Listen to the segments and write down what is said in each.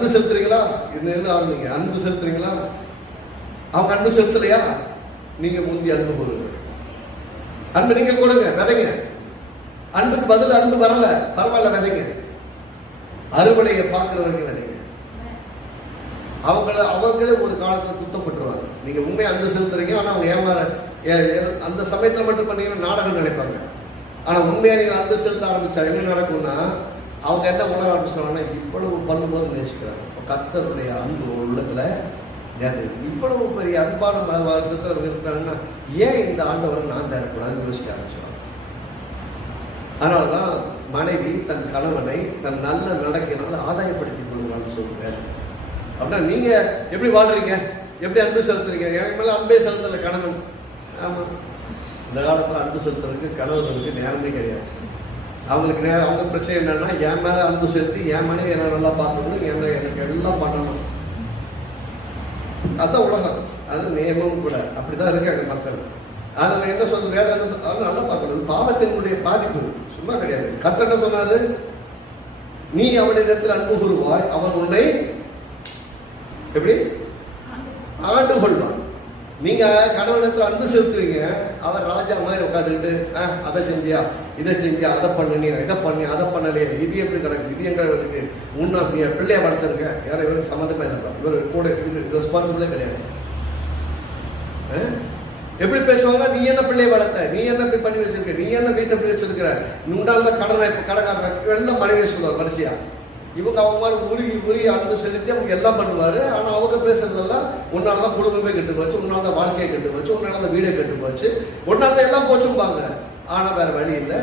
அன்பு செலுத்துறீங்களா? இது ஆரம்பிங்க அன்பு செலுத்துறீங்களா? அவங்க அன்பு செலுத்தலையா? நீங்க முந்தி அன்பு கூறுங்க. அன்பு நீங்க கொடுங்க விதைங்க. அன்புக்கு பதில் அன்பு வரல. பரவாயில்ல விதைங்க. அறுவடையை பார்க்குற வரைக்கும் விதைங்க. அவங்கள அவங்களே ஒரு காலத்தில் குத்தப்பட்டுருவாங்க நீங்க உண்மையை அன்பு செலுத்துறீங்க ஆனா அவங்க ஏமாற அந்த சமயத்தில் மட்டும் பண்ணீங்கன்னா நாடகம் நினைப்பாங்க. ஆனா உண்மையா நீங்க அன்பு செலுத்த ஆரம்பிச்சா என்ன நடக்கும்னா அவங்க என்ன உணர ஆரம்பிச்சிட்டாங்கன்னா இவ்வளவு பண்ணும்போது நேசிக்கிறாங்க. இப்போ கத்தருடைய அன்பு உள்ளத்தில் இவ்வளவு பெரிய அன்பான ம- இருக்கிறாங்கன்னா ஏன் இந்த ஆண்டவரை நான் தரக்கூடாதுன்னு யோசிக்க ஆரம்பிச்சாங்க அதனால தான் மனைவி தன் கணவனை தன் நல்ல நடக்கிறனால ஆதாயப்படுத்திக் கொள்ளுங்கன்னு சொல்றேன் அப்படின்னா நீங்கள் எப்படி வாழ்றீங்க? எப்படி அன்பு செலுத்துறீங்க? எனக்கு மேலே அன்பே செலுத்தலை கணவன். ஆமாம் இந்த காலத்தில் அன்பு செலுத்துறதுக்கு கணவனுக்கு நேரமே கிடையாது. அவங்களுக்கு நேரம் அவங்க பிரச்சனை என்னன்னா என் மேலே அன்பு செலுத்தி என் மனைவி என்ன நல்லா பார்த்துக்கணும் என்ன எனக்கு எல்லாம் பண்ணணும். அதான் உலகம். அது நியமம் கூட. அப்படிதான் இருக்காங்க மக்கள். அதில் என்ன சொல்றது வேற என்ன சொல்றது நல்லா பார்க்கணும். பாவத்தினுடைய பாதிப்பு. சும்மா கிடையாது. கத்த என்ன சொன்னாரு? நீ அவனிடத்தில் அன்பு கூறுவாய் அவன் உன்னை எப்படி? ஆண்டு கொள்வான் நீங்க கடவுளுக்கு அன்பு செலுத்துவீங்க. அவர் ராஜா மாதிரி உட்காந்துக்கிட்டு "ஆ, அதை செஞ்சியா? இதை செஞ்சியா? அதை பண்ணியா இதை பண்ணி அதை பண்ணலையே? இது எப்படி கிடக்கு? இது எங்க இருக்கு உன்ன அப்படியா பிள்ளைய வளர்த்துருக்க. யாரும் இவருக்கு சம்மந்தமே இல்லை இவர் கூட இது ரெஸ்பான்சிபிளே கிடையாது. எப்படி பேசுவாங்க? நீ என்ன பிள்ளைய வளர்த்த? நீ என்ன இப்படி பண்ணி வச்சிருக்க? நீ என்ன வீட்டை இப்படி வச்சிருக்கிற? உண்டாந்த கடனை இப்ப எல்லாம் மனைவி சொல்லுவார் வரிசையா இவங்க அவங்க மாதிரி உருகி உருகி அன்பு செலுத்தி அவங்க எல்லாம் பண்ணுவார். ஆனால் அவங்க பேசுறதெல்லாம் உன்னால தான் குடும்பமே கெட்டு போச்சு உன்னால தான் வாழ்க்கையை கெட்டு போச்சு உன்னால தான் வீடே கெட்டு போச்சு உன்னால தான் எல்லாம் போச்சும்பாங்க. ஆனால் வேறு வழி இல்லை.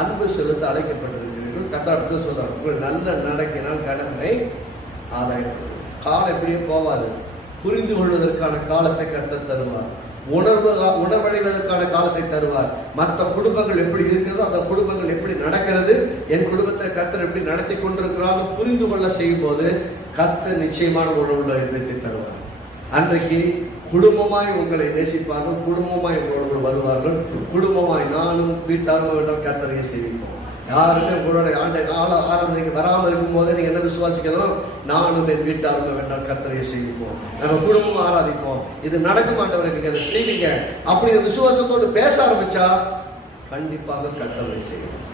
அன்பு செலுத்த அழைக்கப்பட்டிருக்கிறீர்கள். கத்தாடத்தில் சொல்கிறார் உங்கள் நல்ல நடக்கினால் கடமை ஆதாயம். காலம் எப்படியே போவாது. புரிந்து கொள்வதற்கான காலத்தை கத்த தருவார். உணர்வு உணர்வடைவதற்கான காலத்தை தருவார். மற்ற குடும்பங்கள் எப்படி இருக்கிறதோ அந்த குடும்பங்கள் எப்படி நடக்கிறது என் குடும்பத்தை கத்தர் எப்படி நடத்தி கொண்டிருக்கிறான்னு புரிந்து கொள்ள செய்யும் போது கத்தர் நிச்சயமான உணவுல எதிர்த்து தருவார். அன்றைக்கு குடும்பமாய் உங்களை நேசிப்பார்கள் குடும்பமாய் உங்களோடு வருவார்கள் குடும்பமாய் நானும் வீட்டார்களும் கத்தரையை சேவிப்போம். யாருமே உங்களுடைய ஆண்டு ஆள ஆராதனைக்கு வராமல் இருக்கும் போதே நீங்க என்ன விசுவாசிக்கணும்? நானும் என் வீட்டாருமே வேண்டாம் கத்தரையை செய்விப்போம் நம்ம குடும்பம் ஆராதிப்போம். இது நடக்க மாட்டவரை நீங்க அதை செய்வீங்க அப்படி விசுவாசத்தோடு பேச ஆரம்பிச்சா கண்டிப்பாக கத்தரை செய்வோம்